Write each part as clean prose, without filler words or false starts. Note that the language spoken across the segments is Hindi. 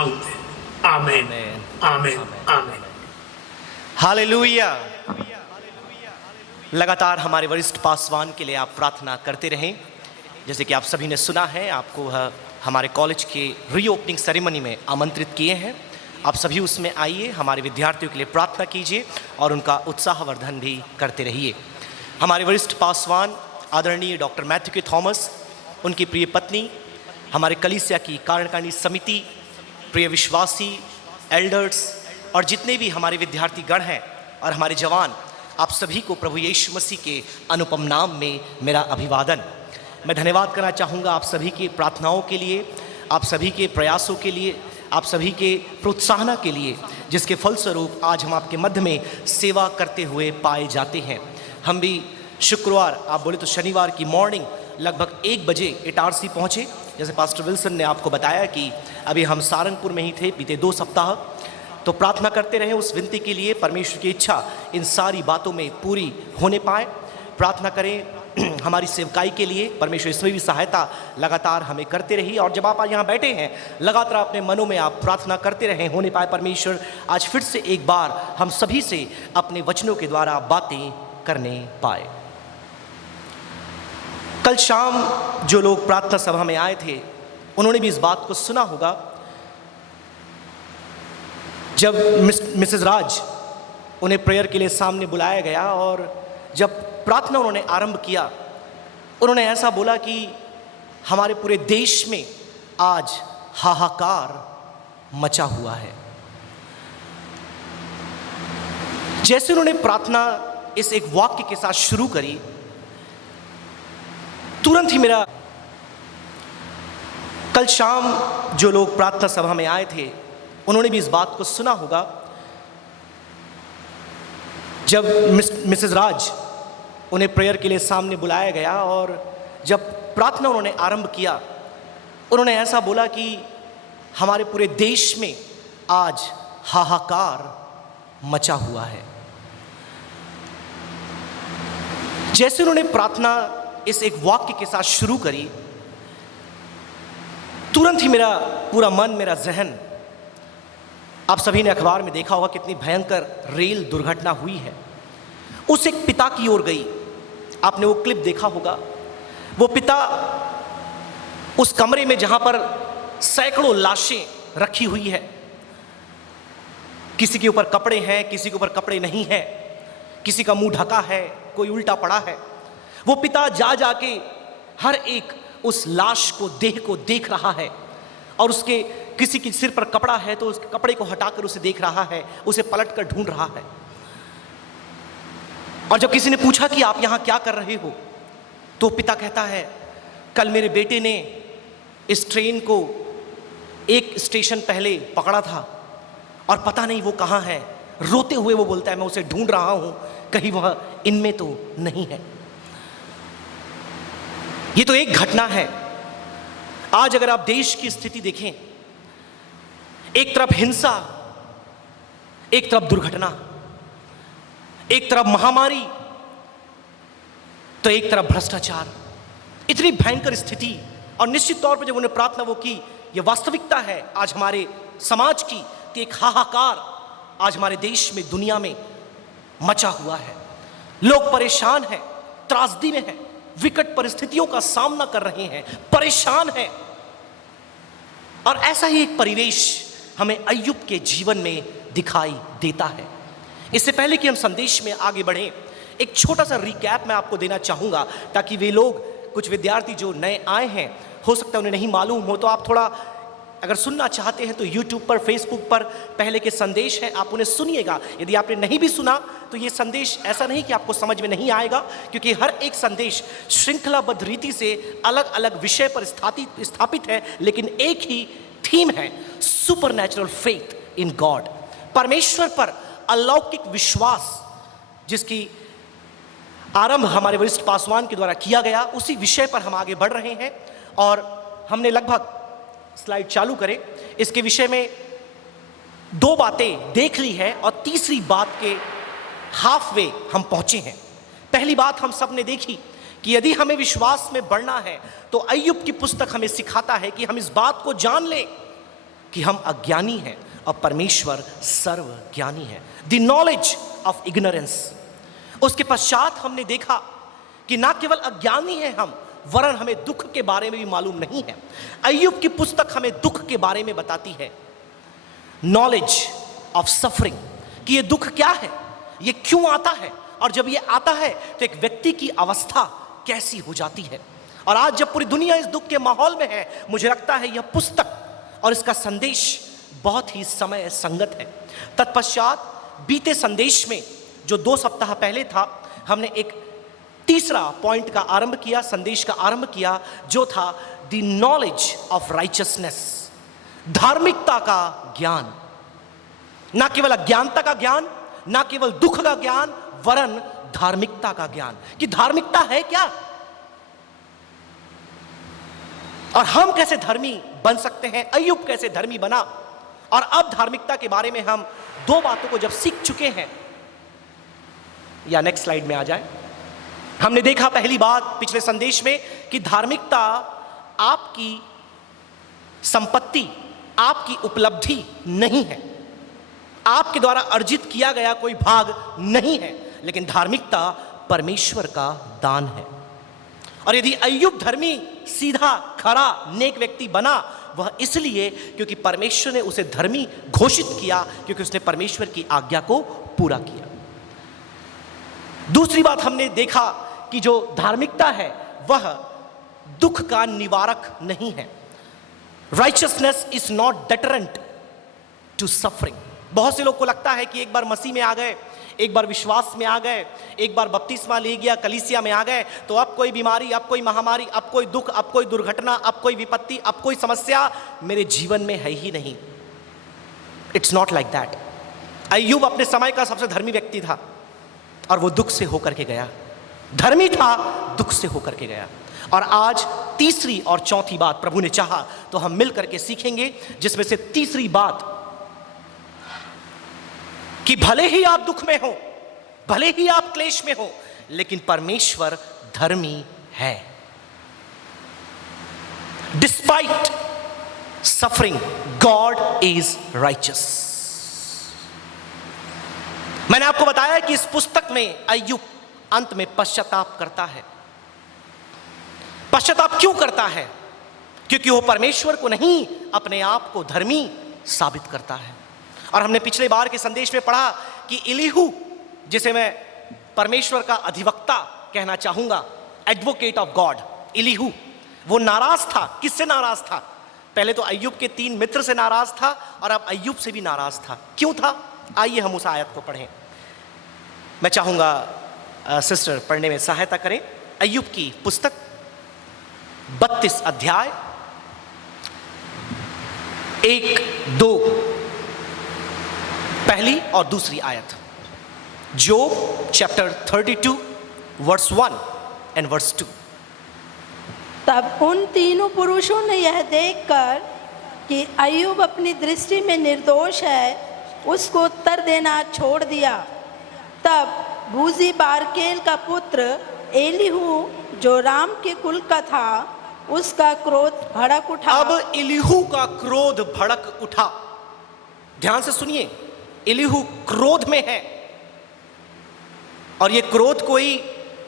मांगते हैं। आमीन आमीन आमीन। हालेलुया। लगातार हमारे वरिष्ठ पासवान के लिए आप प्रार्थना करते रहें। जैसे कि आप सभी ने सुना है, आपको हमारे कॉलेज के रीओपनिंग सेरेमनी में आमंत्रित किए हैं। आप सभी उसमें आइए, हमारे विद्यार्थियों के लिए प्रार्थना कीजिए और उनका उत्साहवर्धन भी करते रहिए। हमारे वरिष्ठ पासवान आदरणीय डॉक्टर मैथ्यू के थॉमस, उनकी प्रिय पत्नी, हमारे कलीसिया की कार्यकारिणी समिति, प्रिय विश्वासी, एल्डर्स और जितने भी हमारे विद्यार्थी गण हैं और हमारे जवान, आप सभी को प्रभु यीशु मसीह के अनुपम नाम में मेरा अभिवादन। मैं धन्यवाद करना चाहूँगा आप सभी की प्रार्थनाओं के लिए, आप सभी के प्रयासों के लिए, आप सभी के प्रोत्साहन के लिए, जिसके फलस्वरूप आज हम आपके मध्य में सेवा करते हुए पाए जाते हैं। हम भी शुक्रवार, आप बोले तो शनिवार की मॉर्निंग लगभग 1 बजे इटारसी पहुँचे। जैसे पास्टर विल्सन ने आपको बताया कि अभी हम सारंगपुर में ही थे बीते 2 सप्ताह। तो प्रार्थना करते रहें उस विनती के लिए, परमेश्वर की इच्छा इन सारी बातों में पूरी होने पाए। प्रार्थना करें हमारी सेवकाई के लिए, परमेश्वर इसमें भी सहायता लगातार हमें करते रही। और जब आप यहाँ बैठे हैं, लगातार अपने मनों में आप प्रार्थना करते रहें, होने पाए परमेश्वर आज फिर से एक बार हम सभी से अपने वचनों के द्वारा बातें करने पाए। कल शाम जो लोग प्रार्थना सभा में आए थे, उन्होंने भी इस बात को सुना होगा जब मिसेस राज उन्हें प्रेयर के लिए सामने बुलाया गया और जब प्रार्थना उन्होंने आरंभ किया, उन्होंने ऐसा बोला कि हमारे पूरे देश में आज हाहाकार मचा हुआ है। जैसे उन्होंने प्रार्थना इस एक वाक्य के साथ शुरू करी, तुरंत ही मेरा कल शाम जो लोग प्रार्थना सभा में आए थे, उन्होंने भी इस बात को सुना होगा जब मिसेस राज उन्हें प्रेयर के लिए सामने बुलाया गया और जब प्रार्थना उन्होंने आरंभ किया, उन्होंने ऐसा बोला कि हमारे पूरे देश में आज हाहाकार मचा हुआ है। जैसे उन्होंने प्रार्थना इस एक वाक्य के साथ शुरू करी, तुरंत ही मेरा पूरा मन, मेरा जहन, आप सभी ने अखबार में देखा होगा कितनी भयंकर रेल दुर्घटना हुई है, उस एक पिता की ओर गई। आपने वो क्लिप देखा होगा। वो पिता उस कमरे में जहां पर सैकड़ों लाशें रखी हुई है, किसी के ऊपर कपड़े हैं, किसी के ऊपर कपड़े नहीं हैं, किसी का मुंह ढका है, कोई उल्टा पड़ा है। वो पिता जा जाके हर एक उस लाश को, देह को देख रहा है और उसके किसी के सिर पर कपड़ा है तो उस कपड़े को हटाकर उसे देख रहा है, उसे पलट कर ढूंढ रहा है। और जब किसी ने पूछा कि आप यहां क्या कर रहे हो, तो पिता कहता है, कल मेरे बेटे ने इस ट्रेन को एक स्टेशन पहले पकड़ा था और पता नहीं वो कहां है। रोते हुए वो बोलता है, मैं उसे ढूंढ रहा हूं, कहीं वह इनमें तो नहीं है। ये तो एक घटना है। आज अगर आप देश की स्थिति देखें, एक तरफ हिंसा, एक तरफ दुर्घटना, एक तरफ महामारी, तो एक तरफ भ्रष्टाचार, इतनी भयंकर स्थिति। और निश्चित तौर पर जब उन्हें प्रार्थना वो की, ये वास्तविकता है आज हमारे समाज की कि एक हाहाकार आज हमारे देश में, दुनिया में मचा हुआ है। लोग परेशान हैं, त्रासदी में हैं, विकट परिस्थितियों का सामना कर रहे हैं, परेशान हैं। और ऐसा ही एक परिवेश हमें अय्यूब के जीवन में दिखाई देता है। इससे पहले कि हम संदेश में आगे बढ़ें, एक छोटा सा रिकैप मैं आपको देना चाहूँगा, ताकि वे लोग, कुछ विद्यार्थी जो नए आए हैं, हो सकता है उन्हें नहीं मालूम हो, तो आप थोड़ा अगर सुनना चाहते हैं तो YouTube पर, Facebook पर पहले के संदेश हैं, आप उन्हें सुनिएगा। यदि आपने नहीं भी सुना तो ये संदेश ऐसा नहीं कि आपको समझ में नहीं आएगा, क्योंकि हर एक संदेश श्रृंखलाबद्ध रीति से अलग अलग विषय पर स्थापित है, लेकिन एक ही थीम है, सुपरनैचुरल फेथ इन गॉड, परमेश्वर पर अलौकिक विश्वास, जिसकी आरंभ हमारे वरिष्ठ पासवान के द्वारा किया गया, उसी विषय पर हम आगे बढ़ रहे हैं। और हमने लगभग, स्लाइड चालू करें, इसके विषय में 2 बातें देख ली है और तीसरी बात के हाफ वे हम पहुंचे हैं। पहली बात हम सब ने देखी कि यदि हमें विश्वास में बढ़ना है तो अय्यूब की पुस्तक हमें सिखाता है कि हम इस बात को जान लें कि हम अज्ञानी हैं और परमेश्वर सर्वज्ञानी है। The knowledge of ignorance. उसके पश्चात हमने देखा कि ना केवल अज्ञानी हैं हम, वरन हमें दुख के बारे में भी मालूम नहीं है। अय्यूब की पुस्तक हमें दुख के बारे में बताती है, नॉलेज ऑफ सफरिंग, कि ये दुख क्या है, ये क्यों आता है, और जब ये आता है तो एक व्यक्ति की अवस्था कैसी हो जाती है। और आज जब पूरी दुनिया इस दुख के माहौल में है, मुझे लगता है यह पुस्तक और इसका संदेश बहुत ही समय संगत है। तत्पश्चात बीते संदेश में जो 2 सप्ताह पहले था, हमने एक तीसरा पॉइंट का आरंभ किया, संदेश का आरंभ किया, जो था द नॉलेज ऑफ राइचियसनेस, धार्मिकता का ज्ञान। ना केवल अज्ञानता का ज्ञान, ना केवल दुख का ज्ञान, वरन धार्मिकता का ज्ञान, कि धार्मिकता है क्या और हम कैसे धर्मी बन सकते हैं, अय्यूब कैसे धर्मी बना। और अब धार्मिकता के बारे में हम 2 बातों को जब सीख चुके हैं, या नेक्स्ट स्लाइड में आ जाए, हमने देखा पहली बात पिछले संदेश में कि धार्मिकता आपकी संपत्ति, आपकी उपलब्धि नहीं है, आपके द्वारा अर्जित किया गया कोई भाग नहीं है, लेकिन धार्मिकता परमेश्वर का दान है। और यदि अय्यूब धर्मी, सीधा, खरा, नेक व्यक्ति बना, वह इसलिए क्योंकि परमेश्वर ने उसे धर्मी घोषित किया, क्योंकि उसने परमेश्वर की आज्ञा को पूरा किया। दूसरी बात हमने देखा कि जो धार्मिकता है वह दुख का निवारक नहीं है। Righteousness is not deterrent to suffering. बहुत से लोग को लगता है कि एक बार मसीह में आ गए, एक बार विश्वास में आ गए, एक बार बपतिस्मा ले गया, कलीसिया में आ गए, तो अब कोई बीमारी, अब कोई महामारी, अब कोई दुख, अब कोई दुर्घटना, अब कोई विपत्ति, अब कोई समस्या मेरे जीवन में है ही नहीं। It's not like that. Ayyub अपने समय का सबसे धर्मी व्यक्ति था और वो दुख से होकर के गया, धर्मी था, दुख से होकर के गया। और आज तीसरी और चौथी बात प्रभु ने चाहा तो हम मिल करके सीखेंगे, जिसमें से तीसरी बात कि भले ही आप दुख में हो, भले ही आप क्लेश में हो, लेकिन परमेश्वर धर्मी है। Despite suffering, God is righteous. मैंने आपको बताया कि इस पुस्तक में अय्यूब अंत में पश्चाताप करता है। पश्चाताप क्यों करता है? क्योंकि वो परमेश्वर को नहीं, अपने आप को धर्मी साबित करता है। और हमने पिछले बार के संदेश में पढ़ा कि इलीहू, जिसे मैं परमेश्वर का अधिवक्ता कहना चाहूंगा, एडवोकेट ऑफ गॉड, इलीहू, वो नाराज था। किससे नाराज था? पहले तो अय्यूब के 3 मित्र से नाराज था और अब अय्यूब से भी नाराज था। क्यों था? आइए हम उस आयत को पढ़ें। मैं चाहूंगा सिस्टर पढ़ने में सहायता करें। अय्यूब की पुस्तक 32 अध्याय 1-2 पहली और दूसरी आयत। जोब चैप्टर 32 वर्स 1 एंड वर्स 2। तब उन तीनों पुरुषों ने यह देखकर कि अय्यूब अपनी दृष्टि में निर्दोष है, उसको उत्तर देना छोड़ दिया। तब बूजी बारकेल का पुत्र एलीहू, जो राम के कुल का था, उसका क्रोध भड़क उठा। अब एलीहू का क्रोध भड़क उठा। ध्यान से सुनिए, एलीहू क्रोध में है और यह क्रोध कोई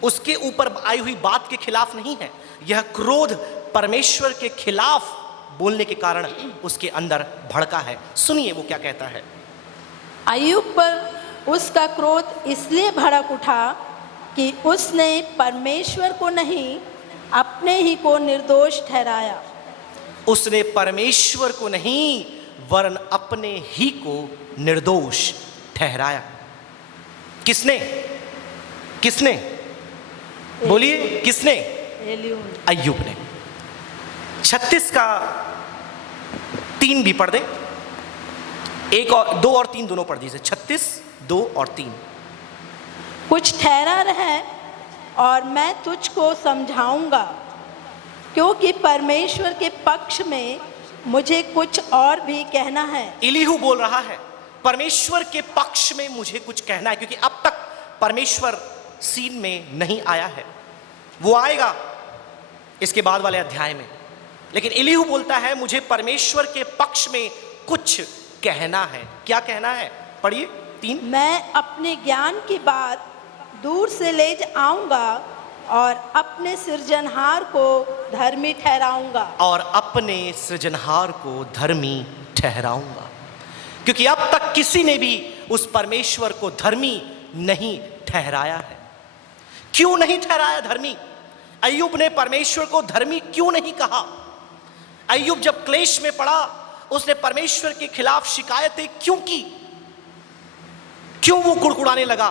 उसके ऊपर आई हुई बात के खिलाफ नहीं है। यह क्रोध परमेश्वर के खिलाफ बोलने के कारण उसके अंदर भड़का है। सुनिए वो क्या कहता है। अय्यूब पर उसका क्रोध इसलिए भड़क उठा कि उसने परमेश्वर को नहीं, अपने ही को निर्दोष ठहराया। उसने परमेश्वर को नहीं, वरन अपने ही को निर्दोष ठहराया। किसने? किसने? बोलिए, किसने? अय्यूब ने। 36 का 3 भी पढ़ दे। 1 और 2 और 3 दोनों पढ़ दीजिए। 36, 2 और 3। कुछ ठहरा रहे और मैं तुझको समझाऊंगा, क्योंकि परमेश्वर के पक्ष में मुझे कुछ और भी कहना है। एलीहू बोल रहा है, परमेश्वर के पक्ष में मुझे कुछ कहना है, क्योंकि अब तक परमेश्वर सीन में नहीं आया है। वो आएगा इसके बाद वाले अध्याय में, लेकिन एलीहू बोलता है मुझे परमेश्वर के पक्ष में कुछ कहना है। क्या कहना है? पढ़िए 3। मैं अपने ज्ञान की बात दूर से ले आऊंगा और अपने सृजनहार को धर्मी ठहराऊंगा। और अपने सृजनहार को धर्मी ठहराऊंगा। क्योंकि अब तक किसी ने भी उस परमेश्वर को धर्मी नहीं ठहराया है। क्यों नहीं ठहराया धर्मी? अय्यूब ने परमेश्वर को धर्मी क्यों नहीं कहा? अय्यूब जब क्लेश में पड़ा, उसने परमेश्वर के खिलाफ शिकायतें क्यों की? क्यों वो कुड़कुड़ाने लगा?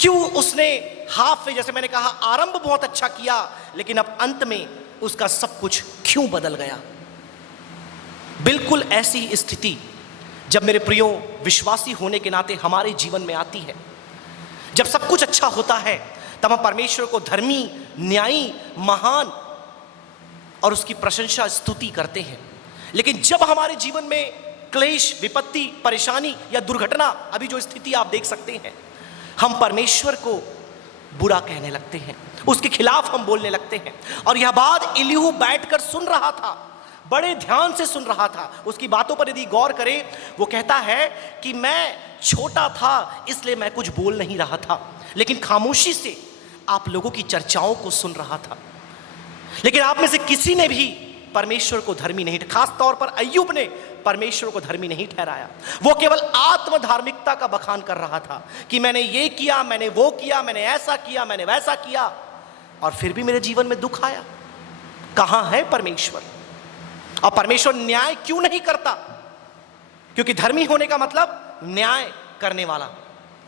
क्यों उसने हाफ में, जैसे मैंने कहा, आरंभ बहुत अच्छा किया, लेकिन अब अंत में उसका सब कुछ क्यों बदल गया? बिल्कुल ऐसी स्थिति जब मेरे प्रियो विश्वासी होने के नाते हमारे जीवन में आती है। जब सब कुछ अच्छा होता है तब हम परमेश्वर को धर्मी, न्यायी, महान और उसकी प्रशंसा, स्तुति करते हैं। लेकिन जब हमारे जीवन में क्लेश, विपत्ति, परेशानी या दुर्घटना, अभी जो स्थिति आप देख सकते हैं, हम परमेश्वर को बुरा कहने लगते हैं, उसके खिलाफ हम बोलने लगते हैं। और यह बात एलीहू बैठकर सुन रहा था, बड़े ध्यान से सुन रहा था। उसकी बातों पर यदि गौर करें, वो कहता है कि मैं छोटा था इसलिए मैं कुछ बोल नहीं रहा था, लेकिन खामोशी से आप लोगों की चर्चाओं को सुन रहा था। लेकिन आप में से किसी ने भी परमेश्वर को धर्मी नहीं, खास तौर पर अय्यूब ने परमेश्वर को धर्मी नहीं ठहराया। वो केवल आत्म धार्मिकता का बखान कर रहा था कि मैंने ये किया, मैंने वो किया, मैंने ऐसा किया, मैंने वैसा किया, और फिर भी मेरे जीवन में दुख आया। कहां है परमेश्वर? और परमेश्वर न्याय क्यों नहीं करता? क्योंकि धर्मी होने का मतलब न्याय करने वाला।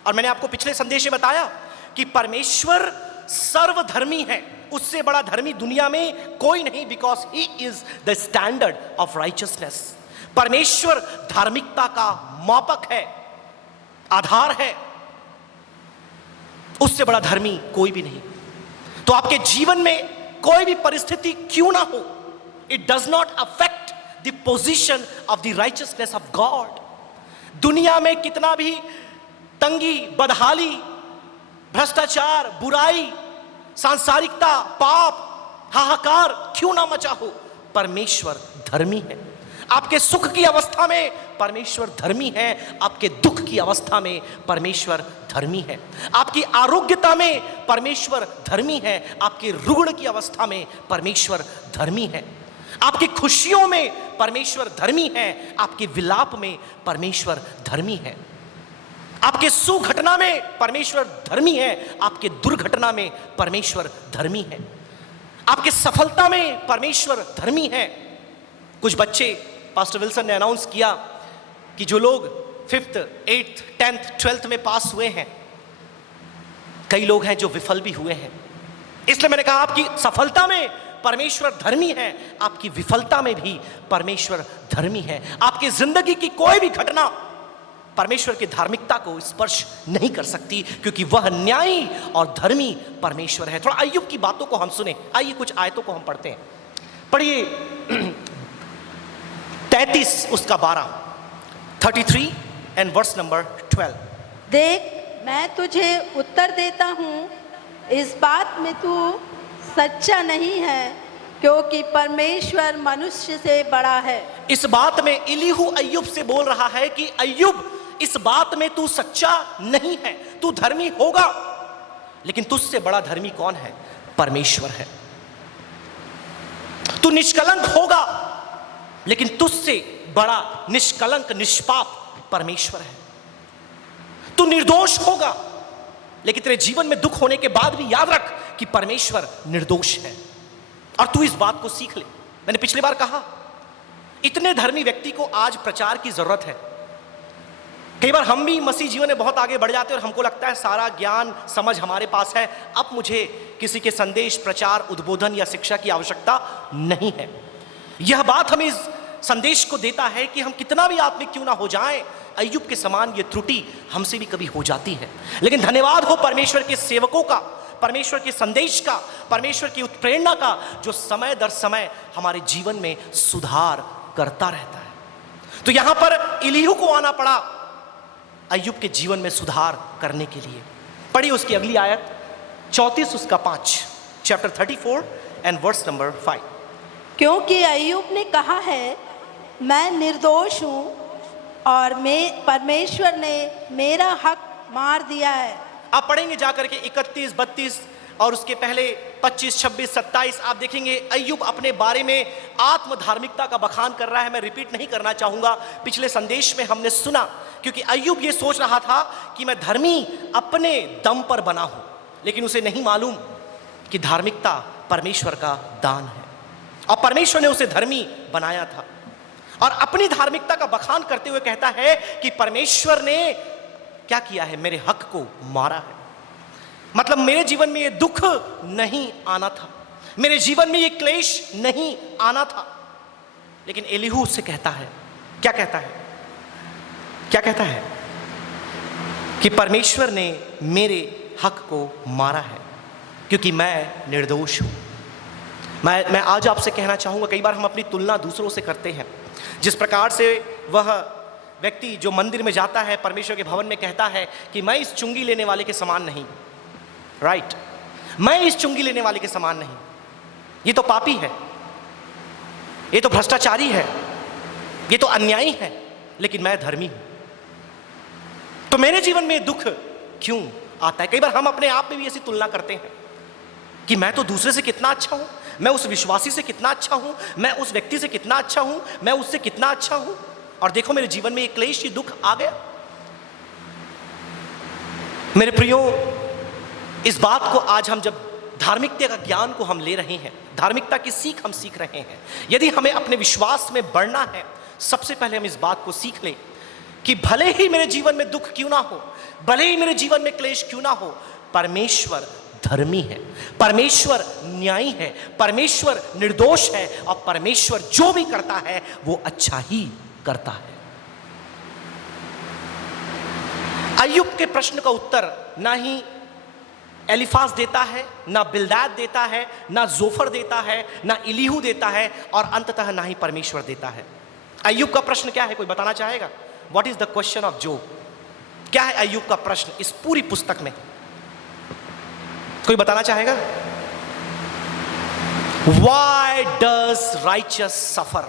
और मैंने आपको पिछले संदेश में बताया कि परमेश्वर सर्वधर्मी है, उससे बड़ा धर्मी दुनिया में कोई नहीं, because he is the standard of righteousness. परमेश्वर धार्मिकता का मापक है, आधार है, उससे बड़ा धर्मी कोई भी नहीं। तो आपके जीवन में कोई भी परिस्थिति क्यों ना हो, it does not affect the position of the righteousness of God। दुनिया में कितना भी तंगी, बदहाली, भ्रष्टाचार, बुराई, सांसारिकता, पाप, हाहाकार क्यों ना मचा हो, परमेश्वर धर्मी है। आपके सुख की अवस्था में परमेश्वर धर्मी है, आपके दुख की अवस्था में परमेश्वर धर्मी है। आपकी आरोग्यता में परमेश्वर धर्मी है, आपके रुग्ण की अवस्था में परमेश्वर धर्मी है। आपकी खुशियों में परमेश्वर धर्मी है, आपके विलाप में परमेश्वर धर्मी है। आपके सुघटना में परमेश्वर धर्मी है, आपके दुर्घटना में परमेश्वर धर्मी है। आपके सफलता में परमेश्वर धर्मी है। कुछ बच्चे, पास्टर विल्सन ने अनाउंस किया कि जो लोग 5th, 8th, 10th, 12th में पास हुए हैं, कई लोग हैं जो विफल भी हुए हैं। इसलिए मैंने कहा आपकी सफलता में परमेश्वर धर्मी है, आपकी विफलता में भी परमेश्वर धर्मी है। आपकी जिंदगी की कोई भी घटना परमेश्वर की धार्मिकता को स्पर्श नहीं कर सकती, क्योंकि वह न्यायी और धर्मी परमेश्वर है। थोड़ा अय्यूब की बातों को हम सुने। आइए कुछ आयतों को हम पढ़ते हैं। पढ़िए 33 उसका 12, 33 एंड वर्स नंबर 12। देख, मैं तुझे उत्तर देता हूँ, इस बात में तू सच्चा नहीं है, क्योंकि परमेश्वर मनुष्य से बड़ा है। इस बात में एलीहू अय्यूब से बोल रहा है कि अय्यूब, इस बात में तू सच्चा नहीं है। तू धर्मी होगा, लेकिन तुझसे बड़ा धर्मी कौन है? परमेश्वर है। तू निष्कलंक होगा, लेकिन तुझसे बड़ा निष्कलंक, निष्पाप परमेश्वर है। तू निर्दोष होगा, लेकिन तेरे जीवन में दुख होने के बाद भी याद रख कि परमेश्वर निर्दोष है, और तू इस बात को सीख ले। मैंने पिछली बार कहा, इतने धर्मी व्यक्ति को आज प्रचार की जरूरत है। कई बार हम भी मसीह जीवन में बहुत आगे बढ़ जाते हैं और हमको लगता है सारा ज्ञान, समझ हमारे पास है, अब मुझे किसी के संदेश, प्रचार, उद्बोधन या शिक्षा की आवश्यकता नहीं है। यह बात हमें इस संदेश को देता है कि हम कितना भी आत्मिक क्यों ना हो जाएं, अय्यूब के समान ये त्रुटि हमसे भी कभी हो जाती है। लेकिन धन्यवाद हो परमेश्वर के सेवकों का, परमेश्वर के संदेश का, परमेश्वर की उत्प्रेरणा का, जो समय दर समय हमारे जीवन में सुधार करता रहता है। तो यहां पर एलीहू को आना पड़ा अय्यूब के जीवन में सुधार करने के लिए। पढ़िए उसकी अगली आयत 34 उसका 5, चैप्टर 34 एंड वर्स नंबर 5। क्योंकि अय्यूब ने कहा है, मैं निर्दोष हूँ और मैं परमेश्वर ने मेरा हक मार दिया है। आप पढ़ेंगे जाकर के 31, 32 और उसके पहले 25, 26, 27 आप देखेंगे अय्यूब अपने बारे में आत्म धार्मिकता का बखान कर रहा है। मैं रिपीट नहीं करना चाहूँगा, पिछले संदेश में हमने सुना, क्योंकि अय्यूब ये सोच रहा था कि मैं धर्मी अपने दम पर बना हूँ, लेकिन उसे नहीं मालूम कि धार्मिकता परमेश्वर का दान है और परमेश्वर ने उसे धर्मी बनाया था। और अपनी धार्मिकता का बखान करते हुए कहता है कि परमेश्वर ने क्या किया है, मेरे हक को मारा है। मतलब मेरे जीवन में ये दुख नहीं आना था, मेरे जीवन में ये क्लेश नहीं आना था। लेकिन एलीहू उससे कहता है, क्या कहता है, क्या कहता है कि परमेश्वर ने मेरे हक को मारा है क्योंकि मैं निर्दोष हूं। मैं आज आपसे कहना चाहूंगा, कई बार हम अपनी तुलना दूसरों से करते हैं। जिस प्रकार से वह व्यक्ति जो मंदिर में जाता है, परमेश्वर के भवन में कहता है कि मैं इस चुंगी लेने वाले के समान नहीं, राइट, मैं इस चुंगी लेने वाले के समान नहीं, ये तो पापी है, ये तो भ्रष्टाचारी है, ये तो अन्यायी है, लेकिन मैं धर्मी हूं। तो मेरे जीवन में दुख क्यों आता है? कई बार हम अपने आप में भी ऐसी तुलना करते हैं कि मैं तो दूसरे से कितना अच्छा हूं, मैं उस विश्वासी से कितना अच्छा हूं, मैं उस व्यक्ति से कितना अच्छा हूं, मैं उससे कितना अच्छा हूं, और देखो मेरे जीवन में एक क्लेश, ये दुख आ गया। मेरे प्रियो, इस बात को आज हम जब धार्मिकता का ज्ञान को हम ले रहे हैं, धार्मिकता की सीख हम सीख रहे हैं, यदि हमें अपने विश्वास में बढ़ना है, सबसे पहले हम इस बात को सीख लें कि भले ही मेरे जीवन में दुख क्यों ना हो, भले ही मेरे जीवन में क्लेश क्यों ना हो, परमेश्वर धर्मी है, परमेश्वर न्यायी है, परमेश्वर निर्दोष है, और परमेश्वर जो भी करता है वो अच्छा ही करता है। अय्यूब के प्रश्न का उत्तर ना ही एलिफाज देता है, ना बिल्दाद देता है, ना जोफर देता है, ना इलीहू देता है, और अंततः ना ही परमेश्वर देता है। अय्यूब का प्रश्न क्या है, कोई बताना चाहेगा? What is the question of job? क्या है अय्यूब का प्रश्न इस पूरी पुस्तक में? कोई बताना चाहेगा? Why does righteous suffer?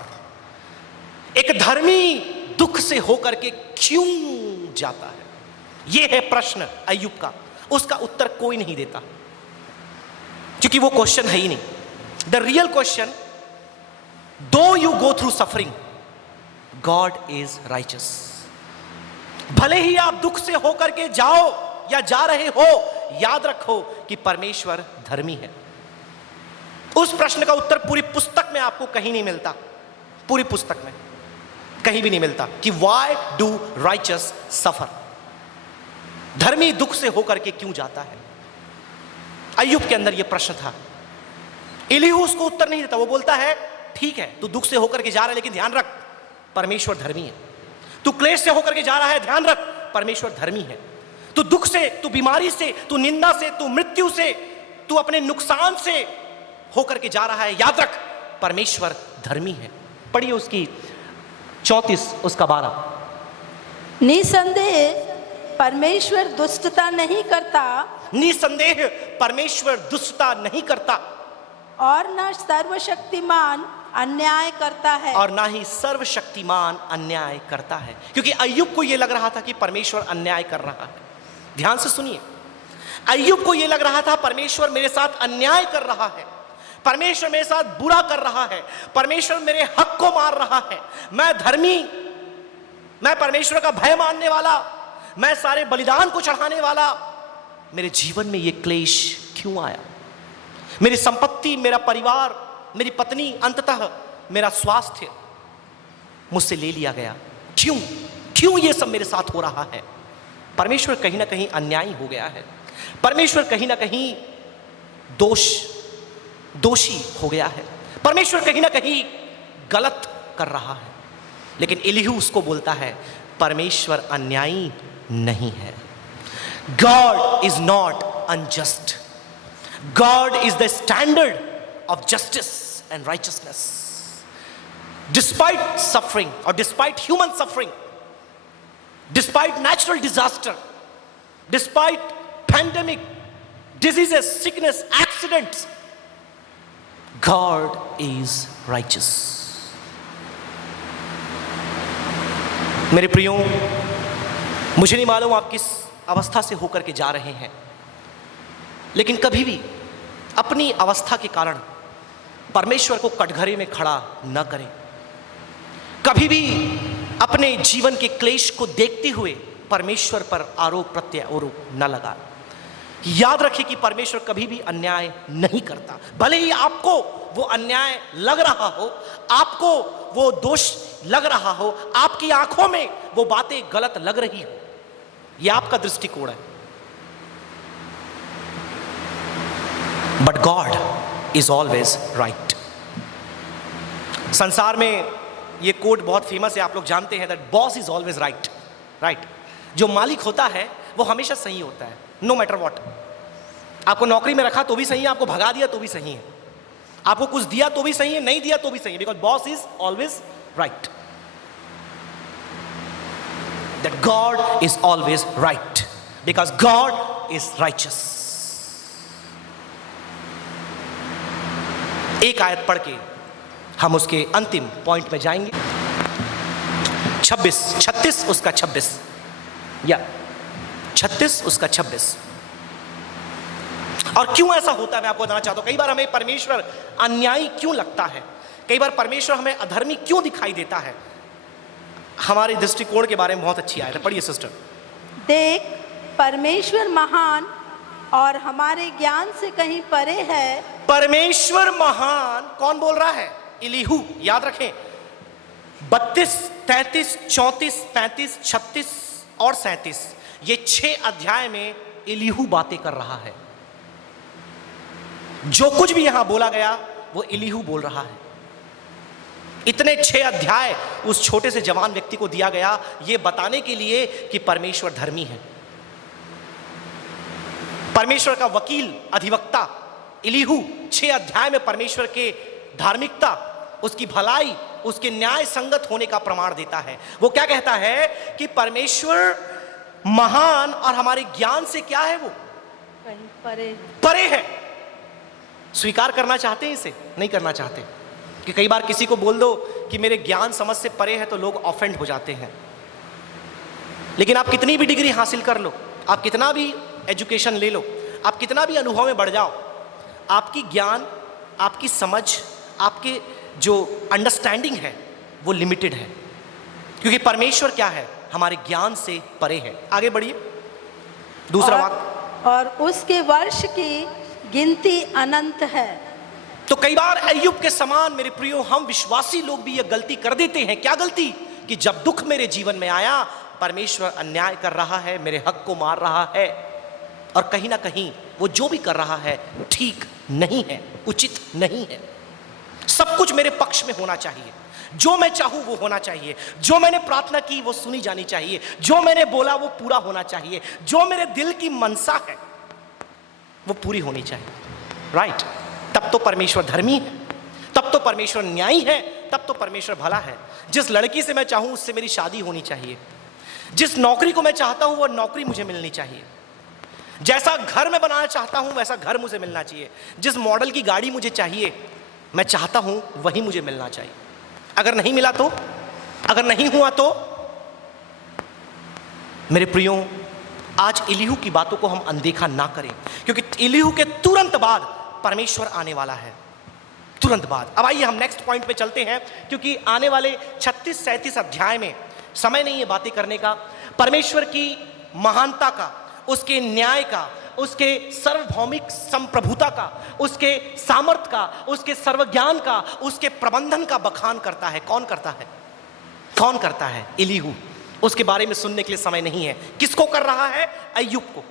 एक धर्मी दुख से होकर के क्यों जाता है, यह है प्रश्न अय्यूब का। उसका उत्तर कोई नहीं देता, क्योंकि वो क्वेश्चन है ही नहीं। द रियल क्वेश्चन, दो you go through suffering, God is righteous. भले ही आप दुख से होकर के जाओ या जा रहे हो, याद रखो कि परमेश्वर धर्मी है। उस प्रश्न का उत्तर पूरी पुस्तक में आपको कहीं नहीं मिलता, पूरी पुस्तक में कहीं भी नहीं मिलता कि व्हाई डू राइचस सफर, धर्मी दुख से होकर के क्यों जाता है। अय्यूब के अंदर यह प्रश्न था। एलीहू उसको उत्तर नहीं देता, वो बोलता है ठीक है, तू दुख से होकर के जा रहा है, लेकिन ध्यान रख परमेश्वर धर्मी है। तू क्लेश से होकर के जा रहा है, ध्यान रख परमेश्वर धर्मी है। तू दुख से, तू बीमारी से, तू निंदा से, तू मृत्यु से, तू अपने नुकसान से होकर के जा रहा है, याद रख परमेश्वर धर्मी है। पढ़िए उसकी 34 उसका 12। निसंदेह परमेश्वर दुष्टता नहीं करता, निसंदेह परमेश्वर दुष्टता नहीं करता, और न सर्वशक्तिमान अन्याय करता है, और ना ही सर्वशक्तिमान अन्याय करता है। क्योंकि अय्यूब को यह लग रहा था कि परमेश्वर अन्याय कर रहा है। ध्यान से सुनिए, अय्यूब को यह लग रहा था परमेश्वर मेरे साथ अन्याय कर रहा है, परमेश्वर मेरे साथ बुरा कर रहा है, परमेश्वर मेरे हक को मार रहा है। मैं धर्मी, मैं परमेश्वर का भय मानने वाला, मैं सारे बलिदान को चढ़ाने वाला, मेरे जीवन में यह क्लेश क्यों आया? मेरी संपत्ति, मेरा परिवार, मेरी पत्नी, अंततः मेरा स्वास्थ्य मुझसे ले लिया गया, क्यों क्यों ये सब मेरे साथ हो रहा है? परमेश्वर कहीं ना कहीं अन्यायी हो गया है, परमेश्वर कहीं ना कहीं दोषी हो गया है, परमेश्वर कहीं ना कहीं गलत कर रहा है। लेकिन एलीहू उसको बोलता है परमेश्वर अन्यायी नहीं है। God is not unjust, God is the standard of justice and righteousness. Despite suffering, or despite human suffering, despite natural disaster, despite pandemic, diseases, sickness, accidents, God is righteous. मेरे प्रियो, मुझे नहीं मालूम आप किस अवस्था से होकर के जा रहे हैं, लेकिन कभी भी अपनी अवस्था के कारण परमेश्वर को कटघरे में खड़ा न करें। कभी भी अपने जीवन के क्लेश को देखते हुए परमेश्वर पर आरोप प्रत्यारोप न लगाएं। याद रखें कि परमेश्वर कभी भी अन्याय नहीं करता। भले ही आपको वो अन्याय लग रहा हो, आपको वो दोष लग रहा हो, आपकी आंखों में वो बातें गलत लग रही हो, ये आपका दृष्टिकोण है, but God is always right. संसार में ये कोट बहुत फेमस है, आप लोग जानते हैं, that boss is always right. Right, जो मालिक होता है वो हमेशा सही होता है, नो मैटर व्हाट। आपको नौकरी में रखा तो भी सही है, आपको भगा दिया तो भी सही है, आपको कुछ दिया तो भी सही है, नहीं दिया तो भी सही है, because boss is always right. That God is always right because God is righteous. एक आयत पढ़ के हम उसके अंतिम पॉइंट में जाएंगे। 36 उसका 26 या 36 उसका 26। और क्यों ऐसा होता है मैं आपको बताना चाहता हूं। कई बार हमें परमेश्वर अन्यायी क्यों लगता है, कई बार परमेश्वर हमें अधर्मी क्यों दिखाई देता है, हमारे दृष्टिकोण के बारे में बहुत अच्छी आयत है, पढ़िए सिस्टर। देख, परमेश्वर महान और हमारे ज्ञान से कहीं परे है। परमेश्वर महान, कौन बोल रहा है? इलीहू। याद रखें, 32, 33, 34, 35, 36 और 37 ये 6 अध्याय में इलीहू बातें कर रहा है। जो कुछ भी यहां बोला गया वो इलीहू बोल रहा है। इतने 6 अध्याय उस छोटे से जवान व्यक्ति को दिया गया ये बताने के लिए कि परमेश्वर धर्मी है। परमेश्वर का वकील, अधिवक्ता इलीहू 6 अध्याय में परमेश्वर के धार्मिकता, उसकी भलाई, उसके न्याय संगत होने का प्रमाण देता है। वो क्या कहता है कि परमेश्वर महान और हमारे ज्ञान से क्या है, वो परे परे है। स्वीकार करना चाहते हैं इसे? नहीं करना चाहते, कि कई बार किसी को बोल दो कि मेरे ज्ञान समझ से परे है तो लोग ऑफेंड हो जाते हैं। लेकिन आप कितनी भी डिग्री हासिल कर लो, आप कितना भी एजुकेशन ले लो, आप कितना भी अनुभव में बढ़ जाओ, आपकी ज्ञान, आपकी समझ, आपके जो अंडरस्टैंडिंग है वो लिमिटेड है, क्योंकि परमेश्वर क्या है? हमारे ज्ञान से परे है। आगे बढ़िए, दूसरा वाक्य। और उसके वर्ष की गिनती अनंत है। तो कई बार अय्यूब के समान मेरे प्रियो हम विश्वासी लोग भी ये गलती कर देते हैं। क्या गलती? कि जब दुख मेरे जीवन में आया, परमेश्वर अन्याय कर रहा है, मेरे हक को मार रहा है, और कहीं ना कहीं वो जो भी कर रहा है ठीक नहीं है, उचित नहीं है। सब कुछ मेरे पक्ष में होना चाहिए, जो मैं चाहूं वो होना चाहिए, जो मैंने प्रार्थना की वो सुनी जानी चाहिए, जो मैंने बोला वो पूरा होना चाहिए, जो मेरे दिल की मनसा है वो पूरी होनी चाहिए। राइट? तब तो परमेश्वर धर्मी है, तब तो परमेश्वर न्यायी है, तब तो परमेश्वर भला है। जिस लड़की से मैं चाहूं उससे मेरी शादी होनी चाहिए, जिस नौकरी को मैं चाहता हूं वो नौकरी मुझे मिलनी चाहिए, जैसा घर मैं बनाना चाहता हूं वैसा घर मुझे मिलना चाहिए, जिस मॉडल की गाड़ी मुझे चाहिए मैं चाहता हूं वही मुझे मिलना चाहिए। अगर नहीं मिला तो, अगर नहीं हुआ तो, मेरे प्रियो आज इलीहू की बातों को हम अनदेखा ना करें, क्योंकि इलीहू के तुरंत बाद परमेश्वर आने वाला है, तुरंत बाद। अब आइए हम नेक्स्ट पॉइंट पे चलते हैं, क्योंकि आने वाले 36-37 अध्याय में समय नहीं है बातें करने का। परमेश्वर की महानता का, उसके न्याय का, उसके सार्वभौमिक संप्रभुता का, उसके सामर्थ्य का, उसके सर्वज्ञान का, उसके प्रबंधन का बखान करता है। कौन करता है? कौन करता है? इलीहू। उसके बारे में सुनने के लिए समय नहीं है। किसको कर रहा है? अय्यूब को।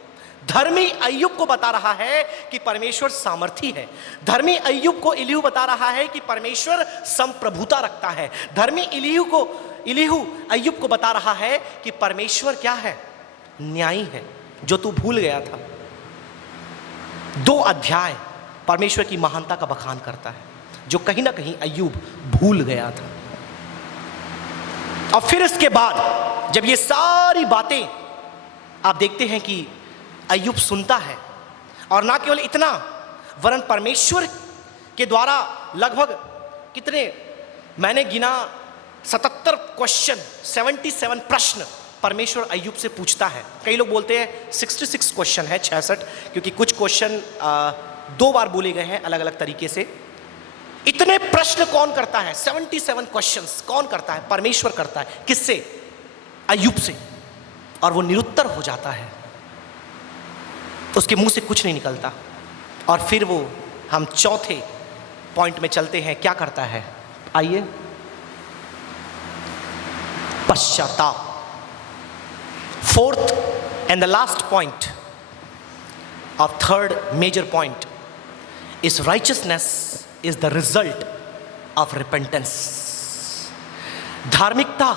धर्मी अय्यूब को बता रहा है कि परमेश्वर सामर्थी है। धर्मी अय्यूब को इलीहू बता रहा है कि परमेश्वर संप्रभुता रखता है। धर्मी इलीहू अय्यूब को बता रहा है कि परमेश्वर क्या है? न्यायी है, जो तू भूल गया था। 2 अध्याय परमेश्वर की महानता का बखान करता है, जो कहीं ना कहीं अय्यूब भूल गया था। और फिर इसके बाद जब ये सारी बातें आप देखते हैं कि अय्यूब सुनता है, और ना केवल इतना, वरन परमेश्वर के द्वारा लगभग कितने, मैंने गिना 77 क्वेश्चन, 77 प्रश्न परमेश्वर अय्यूब से पूछता है। कई लोग बोलते हैं 66 क्वेश्चन है, 66, क्योंकि कुछ क्वेश्चन 2 बार बोले गए हैं अलग अलग तरीके से। इतने प्रश्न कौन करता है? 77 क्वेश्चंस कौन करता है? परमेश्वर करता है। किससे? अय्यूब से। और वो निरुत्तर हो जाता है, उसके मुंह से कुछ नहीं निकलता। और फिर वो, हम चौथे पॉइंट में चलते हैं, क्या करता है? आइए, पश्चाताप। Fourth and the last point of third major point is righteousness is the result of repentance. धार्मिकता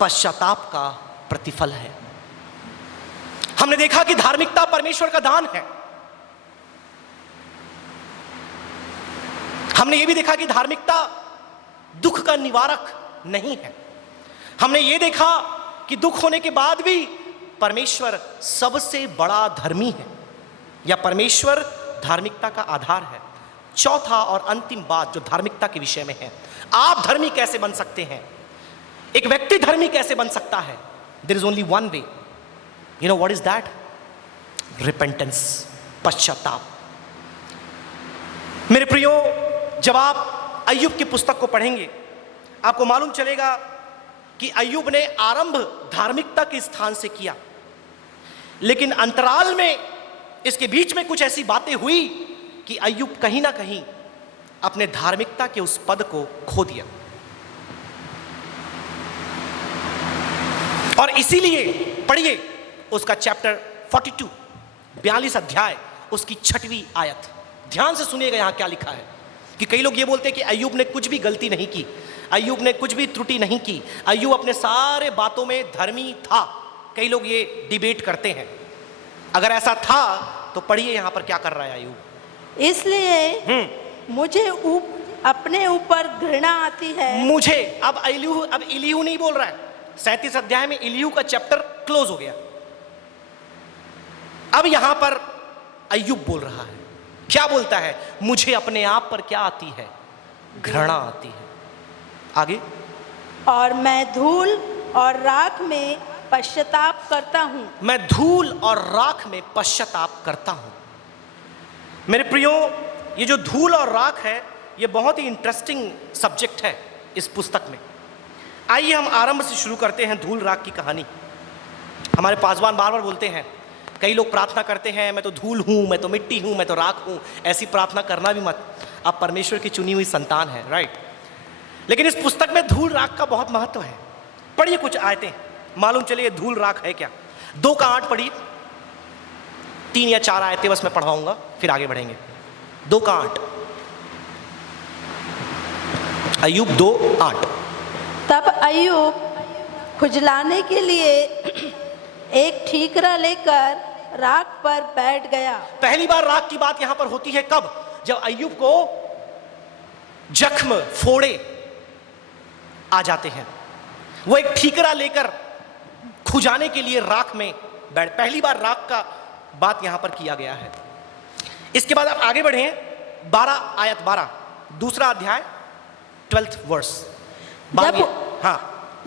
पश्चाताप का प्रतिफल है। हमने देखा कि धार्मिकता परमेश्वर का दान है। हमने यह भी देखा कि धार्मिकता दुख का निवारक नहीं है। हमने यह देखा कि दुख होने के बाद भी परमेश्वर सबसे बड़ा धर्मी है, या परमेश्वर धार्मिकता का आधार है। चौथा और अंतिम बात जो धार्मिकता के विषय में है, आप धर्मी कैसे बन सकते हैं? एक व्यक्ति धर्मी कैसे बन सकता है? There is only one way. You know what is that? Repentance, पश्चाताप। मेरे प्रियो, जब आप अय्यूब की पुस्तक को पढ़ेंगे, आपको मालूम चलेगा कि अय्यूब ने आरंभ धार्मिकता के स्थान से किया, लेकिन अंतराल में, इसके बीच में कुछ ऐसी बातें हुई कि अय्यूब कहीं ना कहीं अपने धार्मिकता के उस पद को खो दिया। और इसीलिए पढ़िए उसका चैप्टर 42, 42 अध्याय, उसकी 6वीं आयत। ध्यान से सुनिएगा यहां क्या लिखा है। कि कई लोग ये बोलते हैं कि अय्यूब ने कुछ भी गलती नहीं की, अय्यूब ने कुछ भी त्रुटि नहीं की, अय्यूब अपने सारे बातों में धर्मी था। कई लोग ये डिबेट करते हैं। अगर ऐसा था तो पढ़िए यहां पर क्या कर रहा है अय्यूब। इसलिए मुझे अपने ऊपर घृणा आती है। मुझे, अब इलीहू नहीं बोल रहा है। 37 अध्याय में इलीहू का चैप्टर क्लोज हो गया। अब यहां पर अय्यूब बोल रहा है। क्या बोलता है? मुझे अपने आप पर क्या आती है? घृणा आती है। आगे, और मैं धूल और राख में पश्चाताप करता हूं। मैं धूल और राख में पश्चाताप करता हूं। मेरे प्रियो, ये जो धूल और राख है, ये बहुत ही इंटरेस्टिंग सब्जेक्ट है इस पुस्तक में। आइए हम आरंभ से शुरू करते हैं धूल राख की कहानी। हमारे पासवान बार बार बोलते हैं, कई लोग प्रार्थना करते हैं, मैं तो धूल हूं, मैं तो मिट्टी हूं, मैं तो राख हूं। ऐसी प्रार्थना करना भी मत, आप परमेश्वर की चुनी हुई संतान है, राइट। लेकिन इस पुस्तक में धूल राख का बहुत महत्व है। पढ़िए कुछ आयतें, मालूम चलिए धूल राख है क्या। 2 का 8 पढ़िए। 3 या 4 आयतें बस मैं पढ़वाऊंगा, फिर आगे बढ़ेंगे। 2 का 8, अय्यूब 2:8। तब अय्यूब खुजलाने के लिए एक ठीकरा लेकर राख पर बैठ गया। पहली बार राख की बात यहां पर होती है कब? जब अय्यूब को जख्म, फोड़े आ जाते हैं। वो एक ठीकरा लेकर खुजाने के लिए राख में बैठ, पहली बार राख का बात यहां पर किया गया है। इसके बाद आप आगे बढ़े, 12 आयत 12, दूसरा अध्याय 12th वर्स।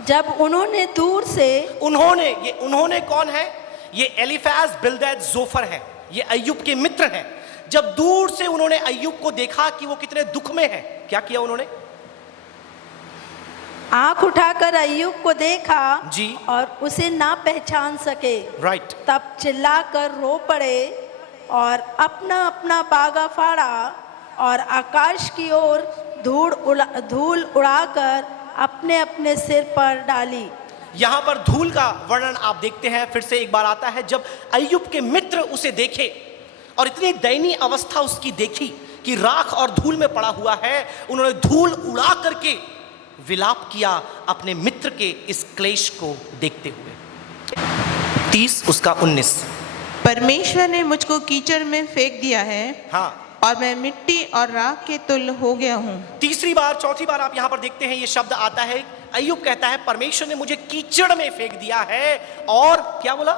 जब उन्होंने दूर से, उन्होंने कौन है? ये एलीफाज, बिल्दद, जोफर है। ये अय्यूब के मित्र हैं। जब दूर से उन्होंने अय्यूब को देखा कि वो कितने दुख में है, क्या किया उन्होंने? आंख उठाकर अय्यूब को देखा जी, और उसे ना पहचान सके। राइट। तब चिल्लाकर रो पड़े और अपना अपना बागा फाड़ा और आकाश की ओर धूल उड़ाकर अपने अपने सिर पर डाली। यहां पर धूल का वर्णन आप देखते हैं, फिर से एक बार आता है। जब अय्यूब के मित्र उसे देखे और इतनी दयनीय अवस्था उसकी देखी कि राख और धूल में पड़ा हुआ है, उन्होंने धूल उड़ा करके विलाप किया अपने मित्र के इस क्लेश को देखते हुए। 30 उसका 19। परमेश्वर ने मुझको कीचड़ में फेंक दिया है, हाँ, और मैं मिट्टी और राख के तुल्य हो गया हूँ। तीसरी बार, चौथी बार आप यहां पर देखते हैं ये शब्द आता है। अय्यूब कहता है परमेश्वर ने मुझे कीचड़ में फेंक दिया है, और क्या बोला?